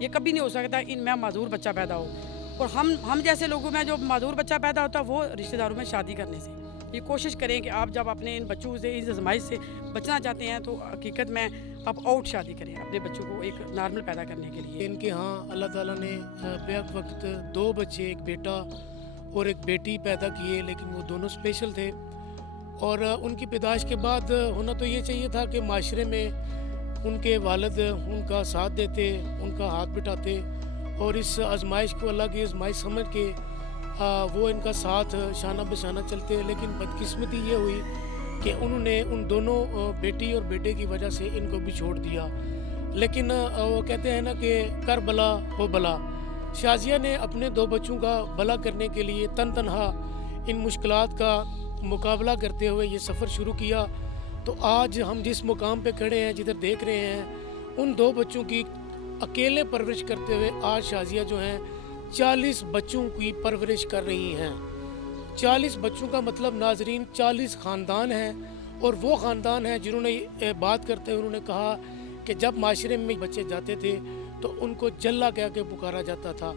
یہ کبھی نہیں ہو سکتا ان میں معذور بچہ پیدا ہو. اور ہم جیسے لوگوں میں جو معذور بچہ پیدا ہوتا ہے وہ رشتہ داروں میں شادی کرنے سے. یہ کوشش کریں کہ آپ جب اپنے ان بچوں سے اس آزمائش سے بچنا چاہتے ہیں تو حقیقت میں آپ آؤٹ شادی کریں اپنے بچوں کو ایک نارمل پیدا کرنے کے لیے. ان کے ہاں اللہ تعالیٰ نے بیک وقت 2 بچے، ایک بیٹا اور ایک بیٹی پیدا کیے، لیکن وہ دونوں اسپیشل تھے. اور ان کی پیدائش کے بعد ہونا تو یہ چاہیے تھا کہ معاشرے میں ان کے والد ان کا ساتھ دیتے، ان کا ہاتھ بٹاتے، اور اس آزمائش کو اللہ کی آزمائش سمجھ کے وہ ان کا ساتھ شانہ بشانہ چلتے. لیکن بدقسمتی یہ ہوئی کہ انہوں نے ان دونوں بیٹی اور بیٹے کی وجہ سے ان کو بھی چھوڑ دیا. لیکن وہ کہتے ہیں نا کہ کر بلا ہو بلا. شازیہ نے اپنے 2 بچوں کا بھلا کرنے کے لیے تنہا ان مشکلات کا مقابلہ کرتے ہوئے یہ سفر شروع کیا. تو آج ہم جس مقام پہ کھڑے ہیں، جدھر دیکھ رہے ہیں، ان 2 بچوں کی اکیلے پرورش کرتے ہوئے آج شازیہ جو ہیں 40 بچوں کی پرورش کر رہی ہیں. 40 بچوں کا مطلب ناظرین 40 خاندان ہیں. اور وہ خاندان ہیں جنہوں نے بات کرتے ہوئے انہوں نے کہا کہ جب معاشرے میں بچے جاتے تھے تو ان کو جلا کہہ کے پکارا جاتا تھا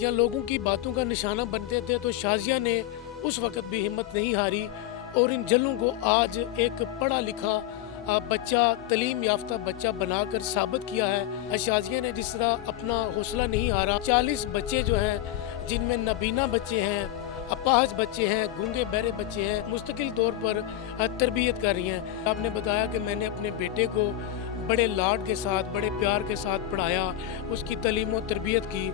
یا لوگوں کی باتوں کا نشانہ بنتے تھے. تو شازیہ نے اس وقت بھی ہمت نہیں ہاری اور ان جلوں کو آج ایک پڑھا لکھا بچہ، تعلیم یافتہ بچہ بنا کر ثابت کیا ہے. شازیہ نے جس طرح اپنا حوصلہ نہیں ہارا. 40 بچے جو ہیں جن میں نابینا بچے ہیں، اپاہج بچے ہیں، گونگے بہرے بچے ہیں، مستقل طور پر تربیت کر رہی ہیں. آپ نے بتایا کہ میں نے اپنے بیٹے کو بڑے لاڈ کے ساتھ، بڑے پیار کے ساتھ پڑھایا، اس کی تعلیم و تربیت کی.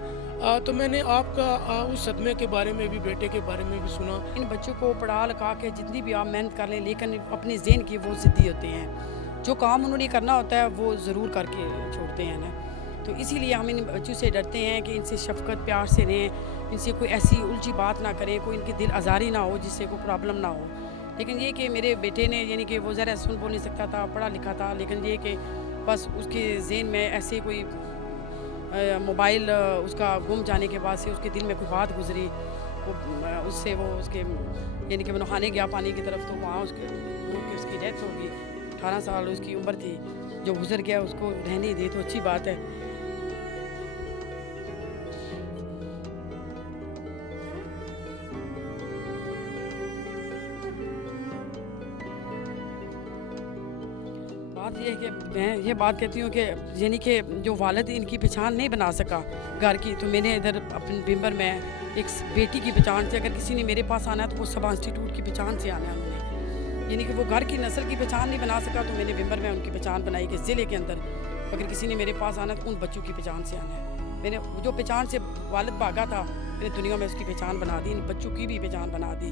تو میں نے آپ کا اس صدمے کے بارے میں بھی، بیٹے کے بارے میں بھی سنا. ان بچوں کو پڑھا لکھا کے جتنی بھی آپ محنت کر لیں، لیکن اپنے ذہن کی وہ ضدی ہوتے ہیں. جو کام انہوں نے کرنا ہوتا ہے وہ ضرور کر کے چھوڑتے ہیں نا. تو اسی لیے ہم ان بچوں سے ڈرتے ہیں کہ ان سے شفقت پیار سے رہیں، ان سے کوئی ایسی الجھی بات نہ کریں، کوئی ان کی دل آزاری نہ ہو جس سے کوئی پرابلم نہ ہو. لیکن یہ کہ میرے بیٹے نے یعنی کہ وہ ذرا سن بول نہیں سکتا تھا، پڑھا لکھا تھا، لیکن یہ کہ بس اس کے ذہن میں ایسے کوئی موبائل اس کا گم جانے کے بعد سے اس کے دل میں کوئی بات گزری، اس سے وہ اس کے یعنی کہ وہ نہانے گیا پانی کی طرف، تو وہاں اس کی ڈیتھ ہوگی. 18 سال اس کی عمر تھی. جو گزر گیا اس کو رہنے دے تو اچھی بات ہے. بات یہ ہے کہ میں یہ بات کہتی ہوں کہ یعنی کہ جو والد ان کی پہچان نہیں بنا سکا گھر کی، تو میں نے ادھر اپنے بمبر میں ایک بیٹی کی پہچان سے، اگر کسی نے میرے پاس آنا ہے تو وہ سبا انسٹیٹیوٹ کی پہچان سے آنا ہے. انہوں نے یعنی کہ وہ گھر کی نسل کی پہچان نہیں بنا سکا، تو میں نے بمبر میں ان کی پہچان بنائی کہ ضلع کے اندر اگر کسی نے میرے پاس آنا ہے تو ان بچوں کی پہچان سے آنا ہے. میں نے جو پہچان سے والد بھاگا تھا، میں نے دنیا میں اس کی پہچان بنا دی، ان بچوں کی بھی پہچان بنا دی.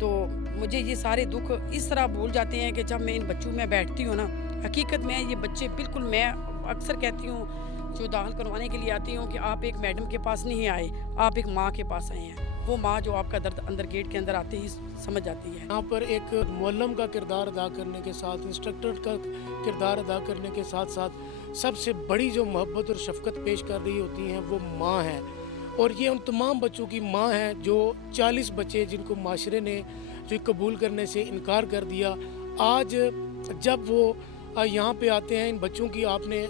تو مجھے یہ سارے دکھ اس طرح بھول جاتے ہیں کہ جب میں ان بچوں میں بیٹھتی ہوں نا، حقیقت میں یہ بچے بالکل، میں اکثر کہتی ہوں جو داخل کروانے کے لیے آتی ہوں کہ آپ ایک میڈم کے پاس نہیں آئے، آپ ایک ماں کے پاس آئے ہیں. وہ ماں جو آپ کا درد اندر گیٹ کے اندر آتے ہی سمجھ جاتی ہے. یہاں پر ایک معلم کا کردار ادا کرنے کے ساتھ، انسٹرکٹر کا کردار ادا کرنے کے ساتھ ساتھ سب سے بڑی جو محبت اور شفقت پیش کر رہی ہوتی ہیں وہ ماں ہے. اور یہ ان تمام بچوں کی ماں ہے جو 40 بچے جن کو معاشرے نے جو قبول کرنے سے انکار کر دیا، آج جب وہ یہاں پہ آتے ہیں، ان بچوں کی آپ نے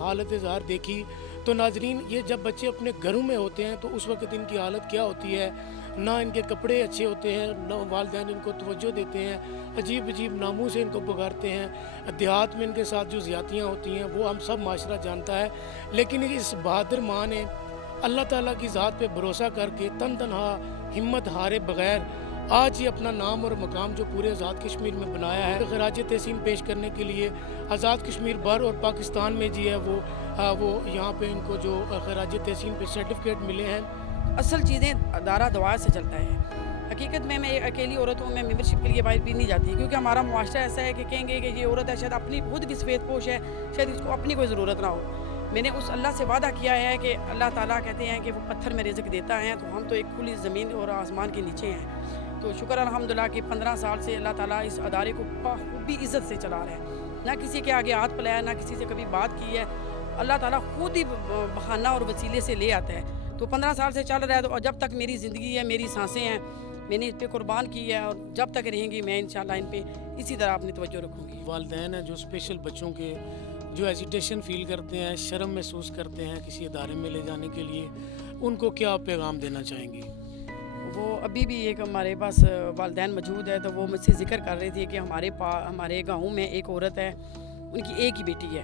حالت ظاہر دیکھی. تو ناظرین، یہ جب بچے اپنے گھروں میں ہوتے ہیں تو اس وقت ان کی حالت کیا ہوتی ہے. نہ ان کے کپڑے اچھے ہوتے ہیں، نہ والدین ان کو توجہ دیتے ہیں، عجیب عجیب ناموں سے ان کو پکارتے ہیں. دیہات میں ان کے ساتھ جو زیادتیاں ہوتی ہیں وہ ہم سب معاشرہ جانتا ہے. لیکن اس بہادر ماں نے اللہ تعالیٰ کی ذات پہ بھروسہ کر کے تنہا ہمت ہارے بغیر آج یہ اپنا نام اور مقام جو پورے آزاد کشمیر میں بنایا ہے. خراج تحسین پیش کرنے کے لیے آزاد کشمیر بر اور پاکستان میں جی ہے وہ یہاں پہ ان کو جو خراج تحسین پہ سرٹیفکیٹ ملے ہیں. اصل چیزیں ادارہ دعا سے چلتا ہے. حقیقت میں اکیلی عورت ہوں، میں ممبرشپ کے لیے باہر بھی نہیں جاتی، کیونکہ ہمارا معاشرہ ایسا ہے کہ کہیں گے کہ یہ عورت ہے، شاید اپنی خود بھی سفید پوش ہے، شاید اس کو اپنی کوئی ضرورت نہ ہو. میں نے اس اللہ سے وعدہ کیا ہے کہ اللہ تعالیٰ کہتے ہیں کہ وہ پتھر میں رزق دیتا ہے، تو ہم تو ایک کھلی زمین اور آسمان کے نیچے ہیں. تو شکر الحمدللہ کہ 15 سال سے اللہ تعالیٰ اس ادارے کو بخوبی عزت سے چلا رہا ہے. نہ کسی کے آگے ہاتھ پھیلایا، نہ کسی سے کبھی بات کی ہے. اللہ تعالیٰ خود ہی بہانہ اور وسیلے سے لے آتا ہے. تو 15 سال سے چل رہا ہے. تو جب تک میری زندگی ہے، میری سانسیں ہیں، میں نے اس پہ قربان کی ہے، اور جب تک رہیں گی میں انشاءاللہ ان پہ اسی طرح اپنی توجہ رکھوں گی. والدین ہیں جو اسپیشل بچوں کے جو ایزیٹیشن فیل کرتے ہیں, شرم محسوس کرتے ہیں کسی ادارے میں لے جانے کے لیے, ان کو کیا پیغام دینا چاہیں گی؟ وہ ابھی بھی ایک ہمارے پاس والدین موجود ہے, تو وہ مجھ سے ذکر کر رہے تھے کہ ہمارے گاؤں میں ایک عورت ہے, ان کی ایک ہی بیٹی ہے,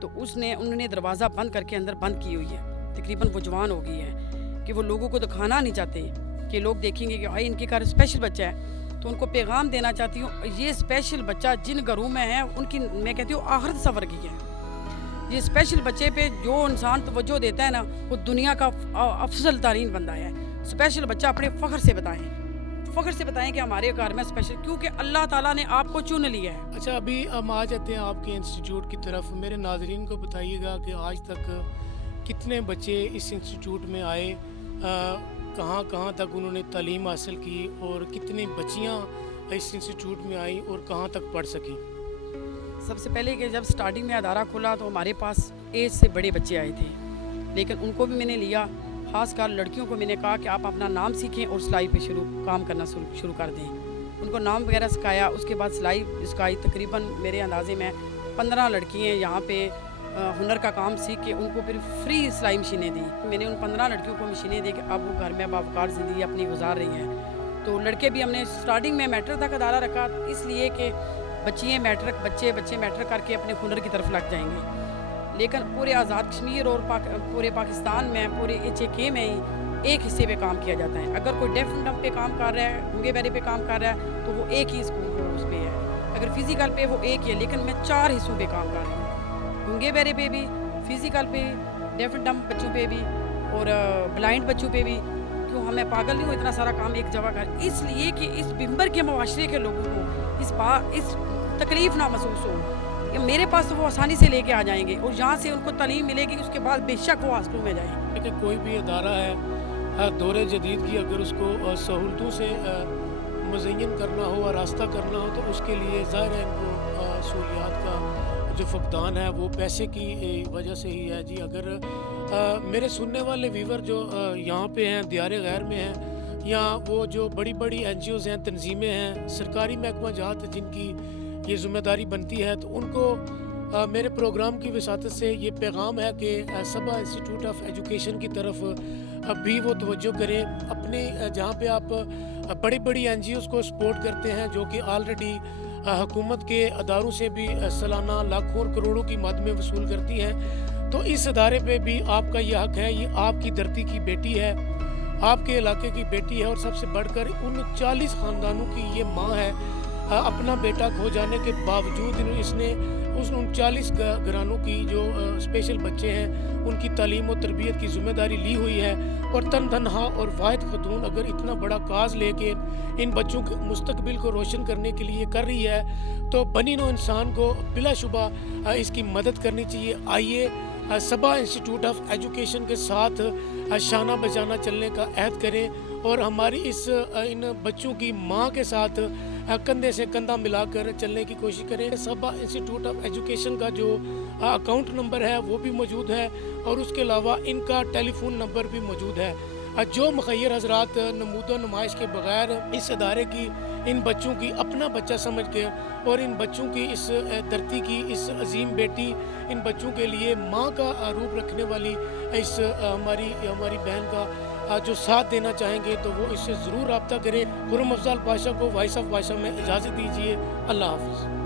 تو انہوں نے دروازہ بند کر کے اندر بند کی ہوئی ہے. تقریباً وہ جوان ہو گئی ہے کہ وہ لوگوں کو دکھانا نہیں چاہتے کہ لوگ دیکھیں گے کہ بھائی ان کے گھر اسپیشل بچہ ہے. تو ان کو پیغام دینا چاہتی ہوں, یہ اسپیشل بچہ جن گھروں میں ہے ان کی میں کہتی ہوں آخرت سنور گئی ہے. یہ اسپیشل بچے پہ جو انسان توجہ دیتا ہے نا, وہ دنیا کا افضل ترین بندہ ہے. اسپیشل بچہ اپنے فخر سے بتائیں کہ ہمارے گھر میں اسپیشل, کیونکہ اللہ تعالیٰ نے آپ کو چن لیا ہے. اچھا, ابھی ہم آ جاتے ہیں آپ کے انسٹیٹیوٹ کی طرف. میرے ناظرین کو بتائیے گا کہ آج تک کتنے بچے اس انسٹیٹیوٹ میں آئے, کہاں کہاں تک انہوں نے تعلیم حاصل کی, اور کتنی بچیاں اس انسٹیٹیوٹ میں آئیں اور کہاں تک پڑھ سکیں؟ سب سے پہلے کہ جب سٹارٹنگ میں ادارہ کھلا تو ہمارے پاس ایج سے بڑے بچے آئے تھے, لیکن ان کو بھی میں نے لیا. خاص کر لڑکیوں کو میں نے کہا کہ آپ اپنا نام سیکھیں اور سلائی پہ کام کرنا شروع کر دیں. ان کو نام وغیرہ سکھایا, اس کے بعد سلائی سکھائی. تقریباً میرے اندازے میں 15 لڑکیاں یہاں پہ ہنر کا کام سیکھ کے ان کو پھر فری سلائی مشینیں دیں. میں نے ان 15 لڑکیوں کو مشینیں دے کے اب وہ گھر میں باوقار زندگی اپنی گزار رہی ہیں. تو لڑکے بھی ہم نے سٹارٹنگ میں میٹرک تک ادارہ رکھا, اس لیے کہ بچے میٹرک کر کے اپنے ہنر کی طرف لگ جائیں گے. لیکن پورے آزاد کشمیر اور پورے پاکستان میں پورے HK میں ہی ایک حصے پہ کام کیا جاتا ہے. اگر کوئی ڈیف اینڈ ڈمب پہ کام کر رہا ہے, گونگے بہرے پہ کام کر رہا ہے, تو وہ ایک ہی اسکول اس پہ ہے. اگر فزیکل پہ وہ ایک ہی ہے, لیکن میں 4 حصوں پہ کام کر رہی ہوں, گونگے بہرے پہ بھی, فزیکل پہ, ڈیف اینڈ ڈمب بچوں پہ بھی, اور بلائنڈ بچوں پہ بھی. کیوں ہمیں پاگل نہیں ہو اتنا سارا کام ایک جگہ کر, اس لیے کہ اس بمبر کے معاشرے کے لوگوں کو اس تکلیف نہ محسوس ہو کہ میرے پاس تو وہ آسانی سے لے کے آ جائیں گے, اور یہاں سے ان کو تعلیم ملے گی, اس کے بعد بے شک وہ ہاسٹلوں میں جائیں. کہ کوئی بھی ادارہ ہے دور جدید کی اگر اس کو سہولتوں سے مزین کرنا ہو اور راستہ کرنا ہو, تو اس کے لیے ظاہر ہے ان کو سہولیات کا جو فقدان ہے وہ پیسے کی وجہ سے ہی ہے. جی, اگر میرے سننے والے ویور جو یہاں پہ ہیں, دیار غیر میں ہیں, یا وہ جو بڑی بڑی NGOs ہیں, تنظیمیں ہیں, سرکاری محکمہ جات جن کی یہ ذمہ داری بنتی ہے, تو ان کو میرے پروگرام کی وساطت سے یہ پیغام ہے کہ صبا انسٹیٹیوٹ آف ایجوکیشن کی طرف بھی وہ توجہ کریں. اپنے جہاں پہ آپ بڑی بڑی NGOs کو سپورٹ کرتے ہیں جو کہ آلریڈی حکومت کے اداروں سے بھی سالانہ لاکھوں اور کروڑوں کی مد وصول کرتی ہیں, تو اس ادارے پہ بھی آپ کا یہ حق ہے. یہ آپ کی دھرتی کی بیٹی ہے, آپ کے علاقے کی بیٹی ہے, اور سب سے بڑھ کر ان 40 خاندانوں کی یہ ماں ہے. اپنا بیٹا کھو جانے کے باوجود اس نے ان 40 گھرانوں کی جو اسپیشل بچے ہیں ان کی تعلیم و تربیت کی ذمہ داری لی ہوئی ہے. اور تنہا اور واحد خاتون اگر اتنا بڑا کاز لے کے ان بچوں کے مستقبل کو روشن کرنے کے لیے کر رہی ہے, تو بنی نوع انسان کو بلا شبہ اس کی مدد کرنی چاہیے. آئیے صبا انسٹیٹیوٹ آف ایجوکیشن کے ساتھ شانہ بجانہ چلنے کا عہد کریں, اور ہماری ان بچوں کی ماں کے ساتھ کندھے سے کندھا ملا کر چلنے کی کوشش کریں. صبا انسٹیٹیوٹ آف ایجوکیشن کا جو اکاؤنٹ نمبر ہے وہ بھی موجود ہے, اور اس کے علاوہ ان کا ٹیلی فون نمبر بھی موجود ہے. جو مخیر حضرات نمود و نمائش کے بغیر اس ادارے کی ان بچوں کی اپنا بچہ سمجھ کے, اور ان بچوں کی اس دھرتی کی اس عظیم بیٹی, ان بچوں کے لیے ماں کا روپ رکھنے والی اس ہماری بہن کا جو ساتھ دینا چاہیں گے, تو وہ اس سے ضرور رابطہ کریں. خرم افضل پاشا کو وائس آف باشا میں اجازت دیجیے. اللہ حافظ.